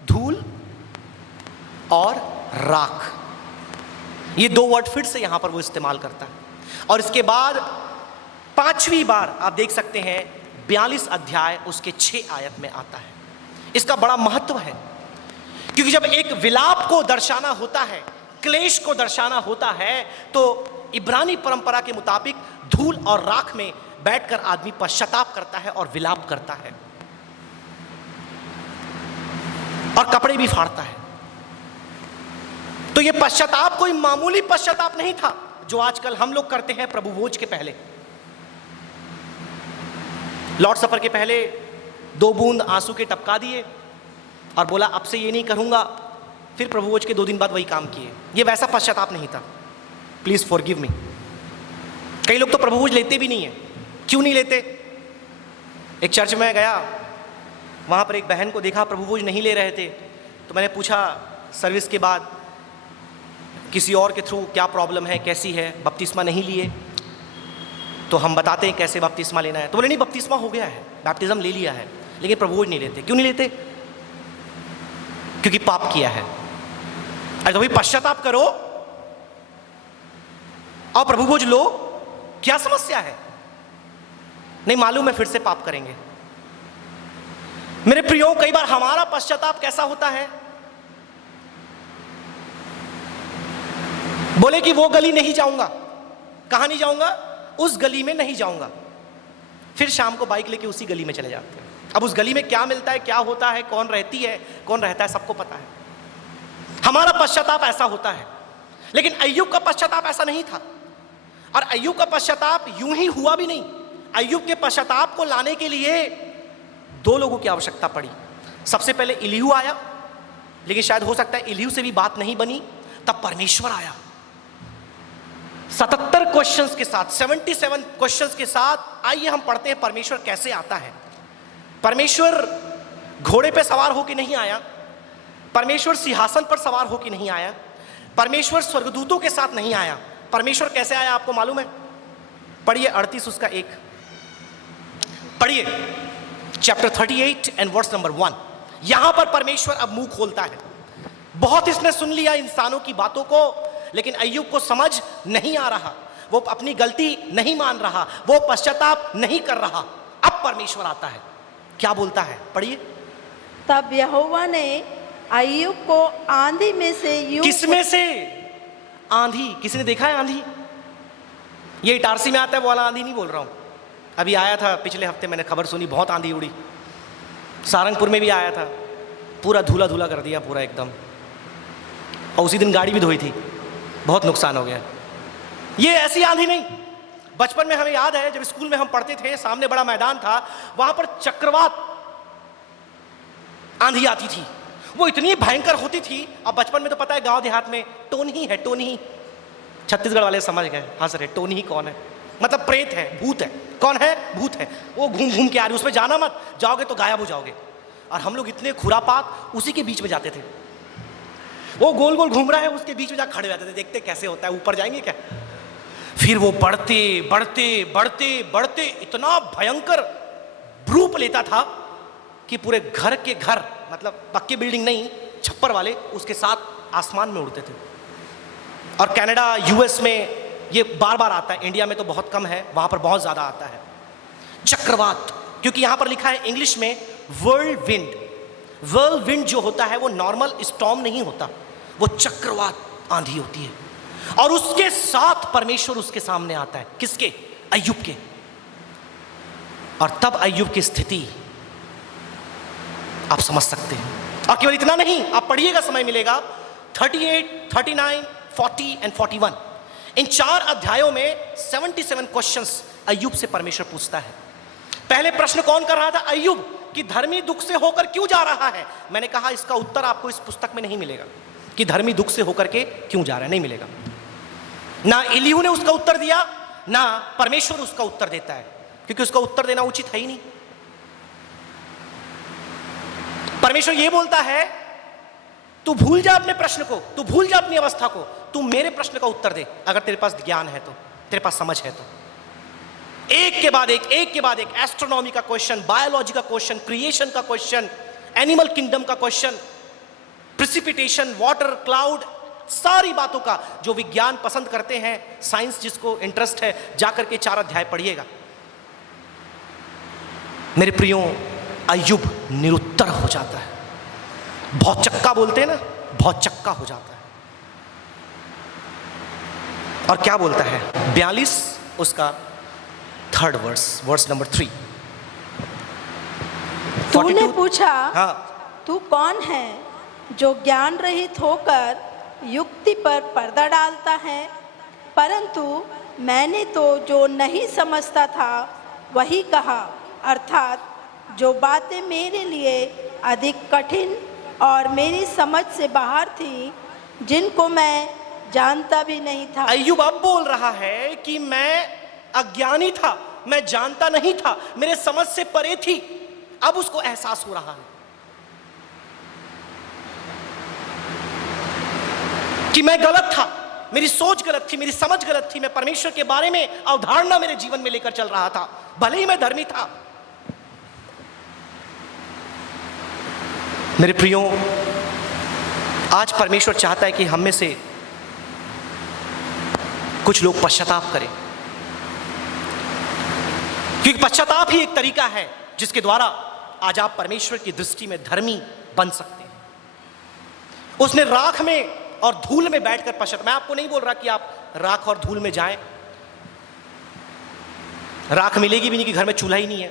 धूल और राख। ये 2 वर्ड फिर से यहां पर वो इस्तेमाल करता है। और इसके बाद 5वीं बार आप देख सकते हैं 42 अध्याय उसके 6 आयत में आता है। इसका बड़ा महत्व है, क्योंकि जब एक विलाप को दर्शाना होता है, क्लेश को दर्शाना होता है, तो इब्रानी परंपरा के मुताबिक धूल और राख में बैठकर आदमी पश्चाताप करता है और विलाप करता है और कपड़े भी फाड़ता है। तो यह पश्चाताप कोई मामूली पश्चाताप नहीं था जो आजकल हम लोग करते हैं प्रभु भोज के पहले। लॉर्ड सफर के पहले 2 बूंद आंसू के टपका दिए और बोला अब से ये नहीं करूंगा, फिर प्रभु भोज के 2 दिन बाद वही काम किए। ये वैसा पश्चाताप नहीं था। Please forgive me. कई लोग तो प्रभु भोज लेते भी नहीं है। क्यों नहीं लेते? एक चर्च में गया, वहां पर एक बहन को देखा प्रभु भोज नहीं ले रहे थे, तो मैंने पूछा सर्विस के बाद किसी और के थ्रू क्या प्रॉब्लम है, कैसी है, बपतिस्मा नहीं लिए? तो हम बताते हैं कैसे बपतिस्मा लेना है। तो बोले नहीं, बपतिस्मा हो गया है, बैप्टिज्म ले लिया है, लेकिन प्रभु भोज नहीं लेते। क्यों नहीं लेते? क्योंकि पाप किया है। अरे तो भाई पश्चाताप करो और प्रभु भोज लो, क्या समस्या है? नहीं मालूम है फिर से पाप करेंगे। मेरे प्रियो, कई बार हमारा पश्चाताप कैसा होता है, बोले कि वो गली नहीं जाऊंगा। कहां नहीं जाऊंगा? उस गली में नहीं जाऊंगा। फिर शाम को बाइक लेके उसी गली में चले जाते हैं। अब उस गली में क्या मिलता है, क्या होता है, कौन रहती है, कौन रहता है, सबको पता है। हमारा पश्चाताप ऐसा होता है। लेकिन अय्यूब का पश्चाताप ऐसा नहीं था, और अय्यूब का पश्चाताप यूं ही हुआ भी नहीं। अय्यूब के पश्चाताप को लाने के लिए 2 लोगों की आवश्यकता पड़ी। सबसे पहले इलीहू आया, लेकिन शायद हो सकता है इलीहू से भी बात नहीं बनी, तब परमेश्वर आया 77 क्वेश्चंस के साथ, 77 क्वेश्चंस के साथ। आइए हम पढ़ते हैं परमेश्वर कैसे आता है। परमेश्वर घोड़े पे सवार होकर नहीं आया, परमेश्वर सिंहासन पर सवार होकर नहीं आया, परमेश्वर स्वर्गदूतों के साथ नहीं आया। परमेश्वर कैसे आया आपको मालूम है? पढ़िए 38 उसका 1, पढ़िए चैप्टर 38 एंड वर्स नंबर 1। यहां पर परमेश्वर अब मुंह खोलता है। बहुत इसने सुन लिया इंसानों की बातों को, लेकिन अय्यूब को समझ नहीं आ रहा, वो अपनी गलती नहीं मान रहा, वो पश्चाताप नहीं कर रहा। अब परमेश्वर आता है, क्या बोलता है? पढ़िए। तब यहोवा ने अय्यूब को आंधी में से यूं, किसमें से? आंधी। किसी ने देखा है आंधी? ये इटारसी में आता है वो वाला आंधी नहीं बोल रहा हूं। अभी आया था पिछले हफ्ते, मैंने खबर सुनी, बहुत आंधी उड़ी। सारंगपुर में भी आया था, पूरा धूला धूला कर दिया पूरा एकदम, और उसी दिन गाड़ी भी धोई थी, बहुत नुकसान हो गया। ये ऐसी आंधी नहीं। बचपन में हमें याद है जब स्कूल में हम पढ़ते थे, सामने बड़ा मैदान था, वहां पर चक्रवात आंधी आती थी, वो इतनी भयंकर होती थी। अब बचपन में तो पता है गांव देहात में टोनी है, टोनी। छत्तीसगढ़ वाले समझ गए, हाँ सर टोनी कौन है? मतलब प्रेत है, भूत है। कौन है? भूत है। वो घूम घूम के आ रही, उसमें जाना मत, जाओगे तो गायब हो जाओगे। और हम लोग इतने खुरापात उसी के बीच में जाते थे। वो गोल गोल घूम रहा है, उसके बीच में जाकर खड़े रहते थे, देखते कैसे होता है, ऊपर जाएंगे क्या। फिर वो बढ़ते बढ़ते बढ़ते बढ़ते इतना भयंकर रूप लेता था कि पूरे घर के घर, मतलब पक्के बिल्डिंग नहीं, छप्पर वाले, उसके साथ आसमान में उड़ते थे। और कनाडा, यूएस में ये बार बार आता है, इंडिया में तो बहुत कम है, वहां पर बहुत ज्यादा आता है चक्रवात। क्योंकि यहां पर लिखा है इंग्लिश में वर्ल्ड विंड। वर्ल्ड विंड जो होता है वो नॉर्मल स्टॉर्म नहीं होता, वो चक्रवात आंधी होती है। और उसके साथ परमेश्वर उसके सामने आता है। किसके? अय्यूब के। और तब अय्यूब की स्थिति आप समझ सकते हैं। और केवल इतना नहीं, आप पढ़िएगा, समय मिलेगा, 38, 39, 40 एंड 41, इन 4 अध्यायों में 77 क्वेश्चंस अय्यूब से परमेश्वर पूछता है। पहले प्रश्न कौन कर रहा था? अय्यूब, कि धर्मी दुख से होकर क्यों जा रहा है। मैंने कहा इसका उत्तर आपको इस पुस्तक में नहीं मिलेगा कि धर्मी दुख से होकर के क्यों जा रहा है, नहीं मिलेगा। ना इलीहू ने उसका उत्तर दिया, ना परमेश्वर उसका उत्तर देता है, क्योंकि उसका उत्तर देना उचित है ही नहीं। परमेश्वर यह बोलता है, तू भूल जा अपने प्रश्न को, तू भूल जा अपनी अवस्था को, तू मेरे प्रश्न का उत्तर दे, अगर तेरे पास ज्ञान है तो, तेरे पास समझ है तो। एक के बाद एक एस्ट्रोनॉमी का क्वेश्चन, बायोलॉजी का क्वेश्चन, क्रिएशन का क्वेश्चन, एनिमल किंगडम का क्वेश्चन, प्रिसिपिटेशन, वाटर, क्लाउड, सारी बातों का जो विज्ञान पसंद करते हैं, साइंस जिसको इंटरेस्ट है, जाकर के 4 अध्याय पढ़िएगा। मेरे प्रियो, अय्यूब निरुत्तर हो जाता है, बहुत चक्का बोलते हैं ना, बहुत चक्का हो जाता है। और क्या बोलता है? 42 उसका 3rd वर्स नंबर 3। तूने 42 पूछा, हाँ, तू कौन है जो ज्ञान रहित होकर युक्ति पर पर्दा डालता है? परंतु मैंने तो जो नहीं समझता था वही कहा, अर्थात जो बातें मेरे लिए अधिक कठिन और मेरी समझ से बाहर थी, जिनको मैं जानता भी नहीं था। अय्यूब अब बोल रहा है कि मैं अज्ञानी था, मैं जानता नहीं था, मेरे समझ से परे थी। अब उसको एहसास हो रहा है कि मैं गलत था, मेरी सोच गलत थी, मेरी समझ गलत थी, मैं परमेश्वर के बारे में अवधारणा मेरे जीवन में लेकर चल रहा था, भले ही मैं धर्मी था। मेरे प्रियो, आज परमेश्वर चाहता है कि हम में से कुछ लोग पश्चाताप करें, क्योंकि पश्चाताप ही एक तरीका है जिसके द्वारा आज आप परमेश्वर की दृष्टि में धर्मी बन सकते हैं। उसने राख में और धूल में बैठकर पश्चाताप, मैं आपको नहीं बोल रहा कि आप राख और धूल में जाएं, राख मिलेगी भी नहीं कि घर में चूल्हा ही नहीं है।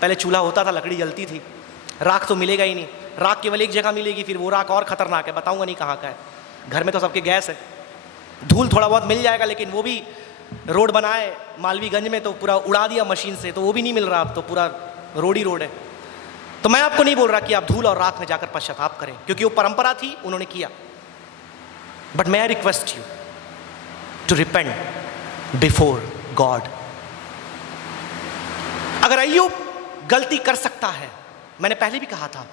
पहले चूल्हा होता था, लकड़ी जलती थी, राख तो मिलेगा ही नहीं। राख केवल एक जगह मिलेगी, फिर वो राख और खतरनाक है, बताऊंगा नहीं कहाँ का है। घर में तो सबके गैस है। धूल थोड़ा बहुत मिल जाएगा, लेकिन वो भी रोड बनाए मालवीगंज में तो पूरा उड़ा दिया मशीन से, तो वो भी नहीं मिल रहा, अब तो पूरा रोड ही रोड है। तो मैं आपको नहीं बोल रहा कि आप धूल और राख में जाकर पश्चाताप करें, क्योंकि वो परंपरा थी, उन्होंने किया। But may I request you to repent before God। अगर अय्यूब गलती कर सकता है, मैंने पहले भी कहा था,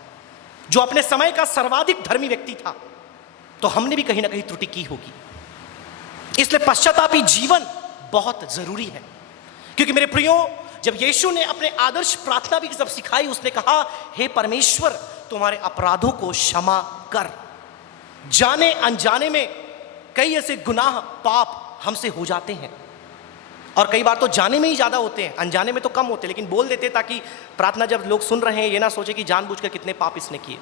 जो अपने समय का सर्वाधिक धर्मी व्यक्ति था, तो हमने भी कहीं ना कहीं त्रुटि की होगी। इसलिए पश्चातापी जीवन बहुत जरूरी है। क्योंकि मेरे प्रियो, जब यीशु ने अपने आदर्श प्रार्थना भी जब सिखाई, उसने कहा, हे परमेश्वर, तुम्हारे अपराधों को क्षमा कर। जाने अनजाने में कई ऐसे गुनाह पाप हमसे हो जाते हैं, और कई बार तो जाने में ही ज़्यादा होते हैं, अनजाने में तो कम होते हैं, लेकिन बोल देते ताकि प्रार्थना जब लोग सुन रहे हैं ये ना सोचे कि जानबूझकर कितने पाप इसने किए।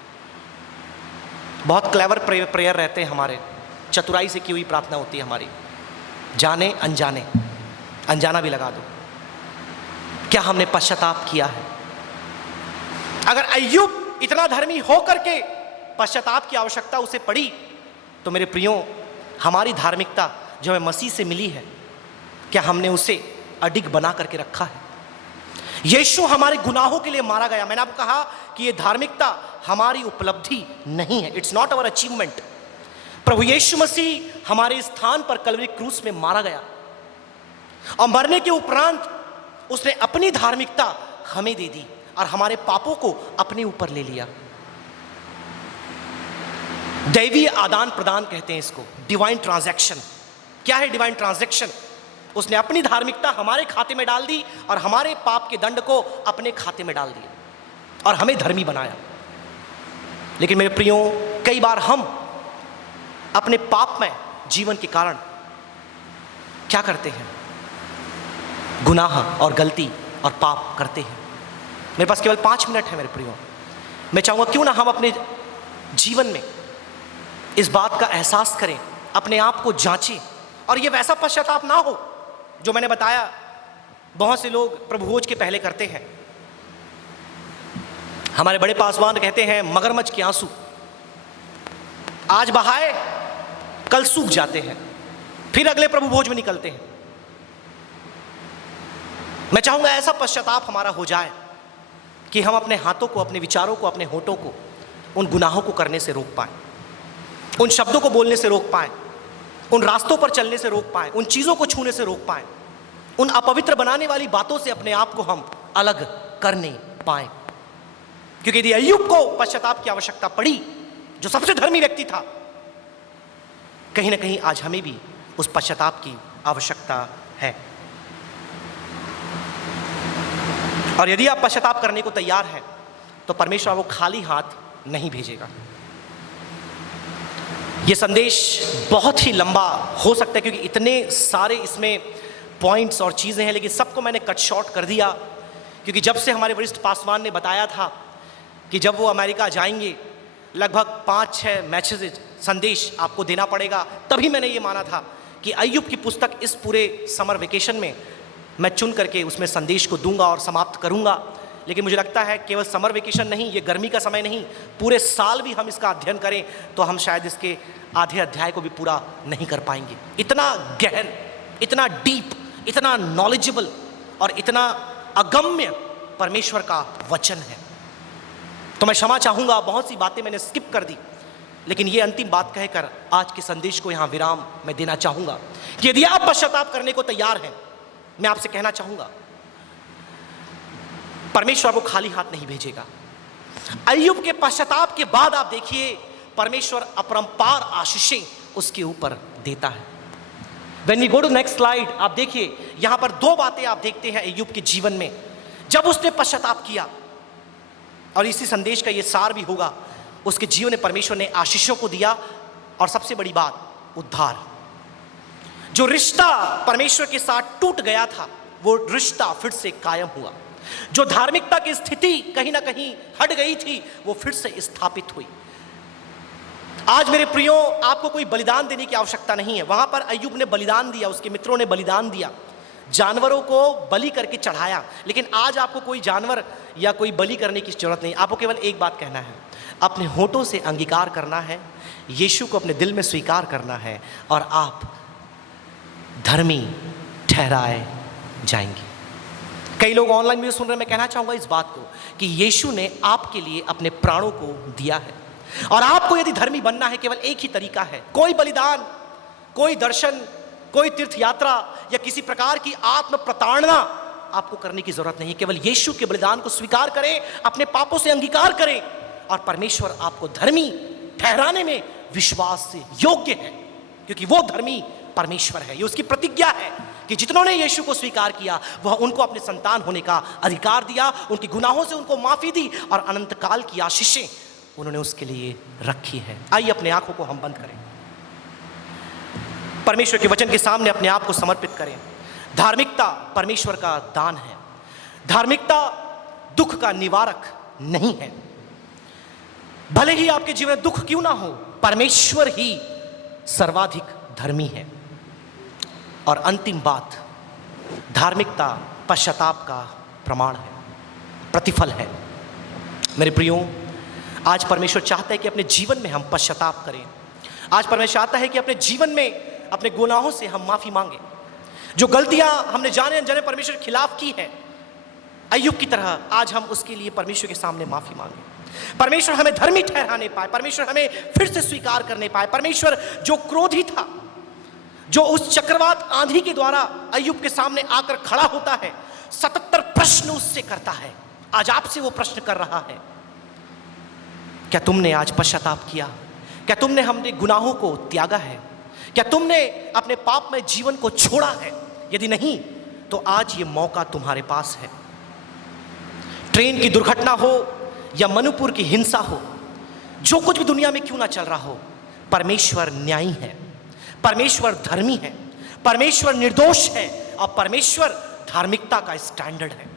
बहुत क्लेवर प्रेयर रहते हैं हमारे, चतुराई से की हुई प्रार्थना होती है हमारी। जाने अनजाने, अनजाना भी लगा दो, क्या हमने पश्चाताप किया है? अगर अय्यूब इतना धर्मी हो करके पश्चाताप की आवश्यकता उसे पड़ी, तो मेरे प्रियो, हमारी धार्मिकता जो हमें मसीह से मिली है, क्या हमने उसे अडिग बना करके रखा है? यीशु हमारे गुनाहों के लिए मारा गया। मैंने आपको कहा कि यह धार्मिकता हमारी उपलब्धि नहीं है, इट्स नॉट अवर अचीवमेंट। प्रभु यीशु मसीह हमारे स्थान पर कलवरी क्रूस में मारा गया, और मरने के उपरांत उसने अपनी धार्मिकता हमें दे दी और हमारे पापों को अपने ऊपर ले लिया। दैवीय आदान प्रदान कहते हैं इसको, डिवाइन ट्रांजैक्शन। क्या है डिवाइन ट्रांजैक्शन? उसने अपनी धार्मिकता हमारे खाते में डाल दी और हमारे पाप के दंड को अपने खाते में डाल दिया और हमें धर्मी बनाया। लेकिन मेरे प्रियो, कई बार हम अपने पाप में जीवन के कारण क्या करते हैं? गुनाह और गलती और पाप करते हैं। मेरे पास केवल 5 मिनट है मेरे प्रियो, मैं चाहूँगा क्यों ना हम अपने जीवन में इस बात का एहसास करें, अपने आप को जांचें, और ये वैसा पश्चाताप ना हो जो मैंने बताया बहुत से लोग प्रभु भोज के पहले करते हैं। हमारे बड़े पासवान कहते हैं, मगरमच्छ के आंसू आज बहाए कल सूख जाते हैं, फिर अगले प्रभु भोज में निकलते हैं। मैं चाहूंगा ऐसा पश्चाताप हमारा हो जाए कि हम अपने हाथों को, अपने विचारों को, अपने होठों को उन गुनाहों को करने से रोक पाएं, उन शब्दों को बोलने से रोक पाएं, उन रास्तों पर चलने से रोक पाएं, उन चीज़ों को छूने से रोक पाएं, उन अपवित्र बनाने वाली बातों से अपने आप को हम अलग कर नहीं पाएं। क्योंकि यदि अय्यूब को पश्चाताप की आवश्यकता पड़ी, जो सबसे धर्मी व्यक्ति था, कहीं ना कहीं आज हमें भी उस पश्चाताप की आवश्यकता है। और यदि आप पश्चाताप करने को तैयार हैं, तो परमेश्वर वो खाली हाथ नहीं भेजेगा। ये संदेश बहुत ही लंबा हो सकता है, क्योंकि इतने सारे इसमें पॉइंट्स और चीज़ें हैं, लेकिन सबको मैंने कट शॉर्ट कर दिया क्योंकि जब से हमारे वरिष्ठ पासवान ने बताया था कि जब वो अमेरिका जाएंगे लगभग 5-6 मैसेज संदेश आपको देना पड़ेगा, तभी मैंने ये माना था कि अय्यूब की पुस्तक इस पूरे समर वेकेशन में मैं चुन करके उसमें संदेश को दूंगा और समाप्त करूंगा। लेकिन मुझे लगता है केवल समर वेकेशन नहीं, ये गर्मी का समय नहीं, पूरे साल भी हम इसका अध्ययन करें तो हम शायद इसके आधे अध्याय को भी पूरा नहीं कर पाएंगे। इतना गहन, इतना डीप, इतना नॉलेजेबल और इतना अगम्य परमेश्वर का वचन है। तो मैं क्षमा चाहूँगा, बहुत सी बातें मैंने स्किप कर दी, लेकिन ये अंतिम बात कहकर आज के संदेश को यहाँ विराम मैं देना चाहूँगा कि यदि आप पश्चाताप करने को तैयार हैं, मैं आपसे कहना चाहूँगा परमेश्वर आपको खाली हाथ नहीं भेजेगा। अय्यूब के पश्चाताप के बाद आप देखिए परमेश्वर अपरंपार आशीषें उसके ऊपर देता है। When we go to next slide, आप देखिए यहाँ पर 2 बातें आप देखते हैं अय्यूब के जीवन में जब उसने पश्चाताप किया, और इसी संदेश का ये सार भी होगा। उसके जीवन में परमेश्वर ने आशीषों को दिया और सबसे बड़ी बात उद्धार। जो रिश्ता परमेश्वर के साथ टूट गया था वो रिश्ता फिर से कायम हुआ। जो धार्मिकता की स्थिति कहीं ना कहीं हट गई थी वो फिर से स्थापित हुई। आज मेरे प्रियो, आपको कोई बलिदान देने की आवश्यकता नहीं है। वहां पर अय्यूब ने बलिदान दिया, उसके मित्रों ने बलिदान दिया, जानवरों को बलि करके चढ़ाया। लेकिन आज आपको कोई जानवर या कोई बलि करने की जरूरत नहीं। आपको केवल एक बात कहना है, अपने होठों से अंगीकार करना है, यीशु को अपने दिल में स्वीकार करना है और आप धर्मी ठहराए जाएंगे। कई लोग ऑनलाइन वीडियो सुन रहे हैं, मैं कहना चाहूंगा इस बात को कि यीशु ने आपके लिए अपने प्राणों को दिया है और आपको यदि धर्मी बनना है केवल एक ही तरीका है। कोई बलिदान, कोई दर्शन, कोई तीर्थ यात्रा या किसी प्रकार की आत्म प्रताड़ना आपको करने की जरूरत नहीं। केवल यीशु के बलिदान को स्वीकार करें, अपने पापों से अंगीकार करें और परमेश्वर आपको धर्मी ठहराने में विश्वास से योग्य है, क्योंकि वो धर्मी परमेश्वर है। ये उसकी प्रतिज्ञा है कि जितनों यीशु को स्वीकार किया वह उनको अपने संतान होने का अधिकार दिया, उनके गुनाहों से उनको माफी दी और अनंत काल की आशीषें उन्होंने उसके लिए रखी है। आइए अपने आंखों को हम बंद करें, परमेश्वर के वचन के सामने अपने आप को समर्पित करें। धार्मिकता परमेश्वर का दान है। धार्मिकता दुख का निवारक नहीं है। भले ही आपके जीवन में दुख क्यों ना हो, परमेश्वर ही सर्वाधिक धर्मी है। और अंतिम बात, धार्मिकता पश्चाताप का प्रमाण है, प्रतिफल है। मेरे प्रियो, आज परमेश्वर चाहता है कि अपने जीवन में हम पश्चाताप करें। आज परमेश्वर चाहता है कि अपने जीवन में अपने गुनाहों से हम माफी मांगें। जो गलतियां हमने जाने अनजाने परमेश्वर के खिलाफ की है, अय्यूब की तरह आज हम उसके लिए परमेश्वर के सामने माफी मांगें। परमेश्वर हमें धर्मी ठहराने पाए, परमेश्वर हमें फिर से स्वीकार करने पाए। परमेश्वर जो क्रोधी था, जो उस चक्रवात आंधी के द्वारा अय्यूब के सामने आकर खड़ा होता है, 77 प्रश्न उससे करता है, आज आपसे वो प्रश्न कर रहा है। क्या तुमने आज पश्चाताप किया? क्या तुमने हमने गुनाहों को त्यागा है? क्या तुमने अपने पाप में जीवन को छोड़ा है? यदि नहीं तो आज ये मौका तुम्हारे पास है। ट्रेन की दुर्घटना हो या मणिपुर की हिंसा हो, जो कुछ भी दुनिया में क्यों ना चल रहा हो, परमेश्वर न्यायी है, परमेश्वर धर्मी है, परमेश्वर निर्दोष है और परमेश्वर धार्मिकता का स्टैंडर्ड है।